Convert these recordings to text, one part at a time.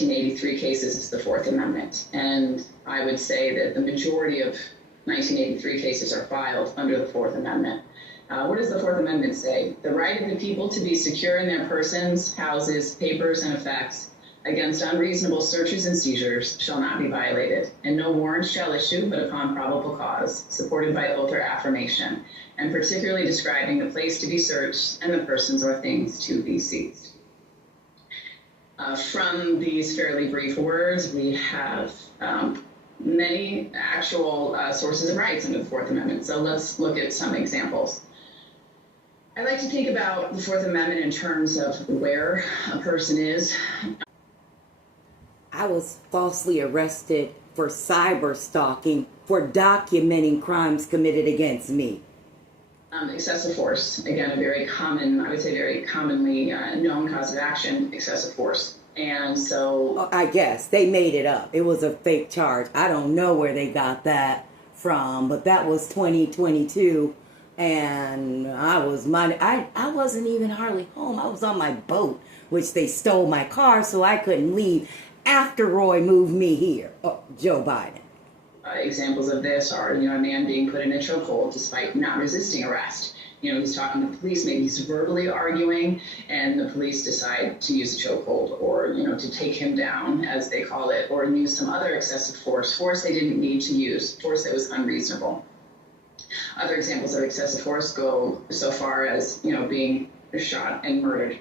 1983 cases is the Fourth Amendment. And I would say that the majority of 1983 cases are filed under the Fourth Amendment. What does the Fourth Amendment say? The right of the people to be secure in their persons, houses, papers, and effects against unreasonable searches and seizures shall not be violated, and no warrant shall issue but upon probable cause, supported by oath or affirmation, and particularly describing the place to be searched and the persons or things to be seized. From these fairly brief words, we have many actual sources of rights under the Fourth Amendment. So let's look at some examples. I like to think about the Fourth Amendment in terms of where a person is. I was falsely arrested for cyber stalking for documenting crimes committed against me. Excessive force, again, a very common, I would say very commonly known cause of action, excessive force. And so... I guess they made it up. It was a fake charge. I don't know where they got that from, but that was 2022. And I wasn't even hardly home. I was on my boat, which they stole my car, so I couldn't leave after Roy moved me here, Joe Biden. Examples of this are, a man being put in a chokehold despite not resisting arrest. He's talking to the police, maybe he's verbally arguing, and the police decide to use a chokehold or, to take him down, as they call it, or use some other excessive force they didn't need to use, force that was unreasonable. Other examples of excessive force go so far as, being shot and murdered.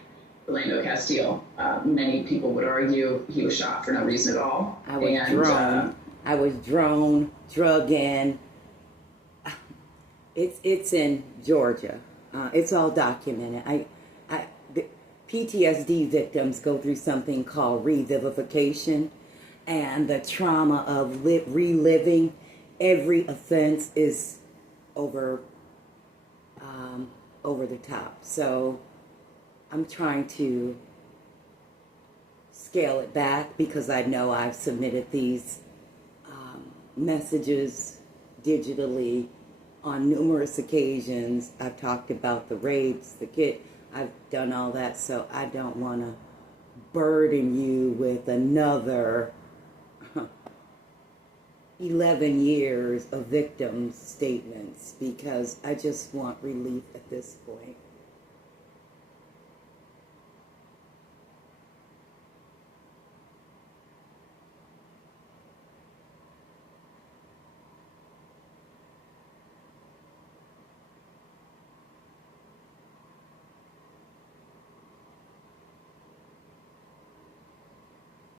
Orlando Castillo. Many people would argue he was shot for no reason at all. I was drone, drug in. It's in Georgia. It's all documented. The PTSD victims go through something called revivification, and the trauma of reliving every offense is over the top. So I'm trying to scale it back because I know I've submitted these messages digitally on numerous occasions. I've talked about the rapes, the kid. I've done all that, so I don't want to burden you with another 11 years of victim statements because I just want relief at this point.